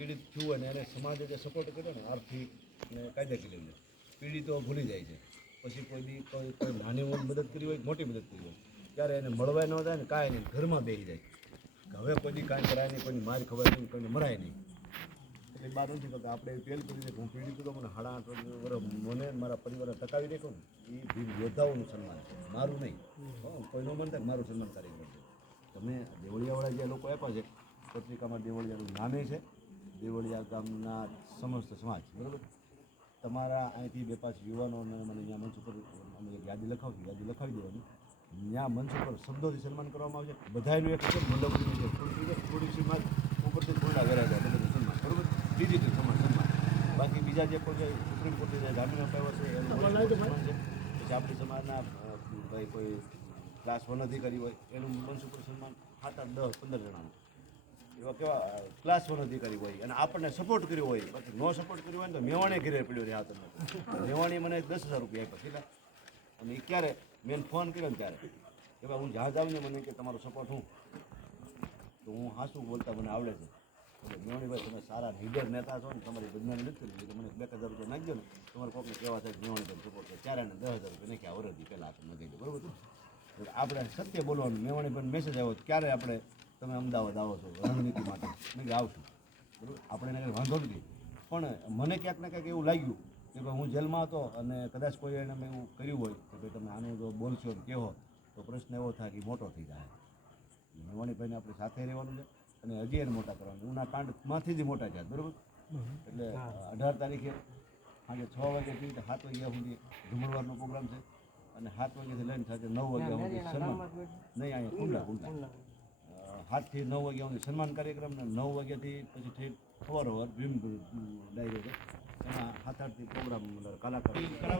પીડિત થયું અને એને સમાજે જે સપોર્ટ કર્યો ને આર્થિક અને કાયદાકીય લેવલે પીડિતો ભૂલી જાય છે. પછી કોઈ નાની મદદ કરી હોય મોટી મદદ કરી હોય ત્યારે એને મળવાય ન થાય ને કાંઈ નહીં ઘરમાં બેસી જાય કે હવે કોઈ કાંઈ કરાય નહીં, કોઈની માર ખવાય નહીં, કોઈને મરાય નહીં. એટલે બહાર નથી કરતા. આપણે પહેલ કરી દે હું પીડિત તો મને 8.5 વર્ષ મને મારા પરિવારને ટકાવી રાખો ને એ વીર યોદ્ધાઓનું સન્માન છે, મારું નહીં. કોઈ ન બનતા મારું સન્માન કરી છે. તમે દેવળિયાવાળા જે લોકો આપ્યા છે પત્રિકામાં દેવળિયાનું નામે છે, દેવળિયા ગામના સમસ્ત સમાજ બરાબર. તમારા અહીંથી 2-5 યુવાનોને મને અહીંયા મંચ ઉપર અમે એક યાદી લખાવી દેવાની. ત્યાં મંચ ઉપર શબ્દોથી સન્માન કરવામાં આવશે. બધાનું એક છે મંડપનું છે થોડીક સીમાં ઉપરથી થોડા વેરાય જાય બધું સન્માન બરાબર, ડિજિટલ સન્માન. બાકી બીજા જે કોઈ સુપ્રીમ કોર્ટે જે જામીન અપાવ્યા છે એનું સન્માન છે. પછી આપણી સમાજના ભાઈ કોઈ ક્લાસ 1 અધિકારી હોય એનું મંચ ઉપર સન્માન 7, 8, 10, 15 જણાનું એવા કેવા ક્લાસ 1 અધિકારી હોય અને આપણને સપોર્ટ કર્યો હોય. બાકી નો સપોર્ટ કર્યો હોય ને તો મેવાણે ઘરે પડ્યો રહ્યા તમને. મેવાણી મને 10,000 રૂપિયા આપ્યા કેટલા, અને એ ક્યારે મેં ફોન કર્યો ને ત્યારે કે ભાઈ હું જ્યાં જાઉં ને મને કે તમારો સપોર્ટ હું તો હું હાસું બોલતા મને આવડે છે. એટલે મેવાણીભાઈ તમે સારા લીડર નેતા છો ને તમારી બદનામી નથી કરી કે મને 2,000 રૂપિયા નાખજો ને તમારે કોઈને કહેવા થાય મેવાણીભાઈ સપોર્ટ કરે ત્યારે એને 10,000 રૂપિયા નાખ્યા વરદી પહેલાં તમને કહી દો બરાબર. આપણે સત્ય બોલવાનું. મેવાણીભાઈ મેસેજ આવ્યો ક્યારે આપણે તમે અમદાવાદ આવો છો રણનીતિ માટે મેં કે આવશું બરાબર, આપણે એને કંઈ વાંધો નથી. પણ મને ક્યાંક ને ક્યાંક એવું લાગ્યું કે ભાઈ હું જેલમાં હતો અને કદાચ કોઈ એને મેં એવું કર્યું હોય કે ભાઈ તમે આને જો બોલશો ને કહો તો પ્રશ્ન એવો થાય કે મોટો થઈ જાય. મેવાણીભાઈને આપણે સાથે રહેવાનું છે અને હજી એને મોટા કરવાનું. ઉના કાંડમાંથી જ મોટા છે બરાબર. એટલે 18 તારીખે સાંજે 6 વાગ્યાથી 7 વાગ્યા સુધી જમણવારનો પ્રોગ્રામ છે અને 7 વાગ્યાથી લઈને સાંજે 9 વાગ્યા સુધી સન્માન નહીં અહીંયા કુંડા 7 થી 9 વાગ્યા સુધી સન્માન કાર્યક્રમ ને 9 વાગ્યાથી પછી ઠેઠ સવાર ભીમ ડાયરો છે એમાં 7-8 થી પ્રોગ્રામ કલાકાર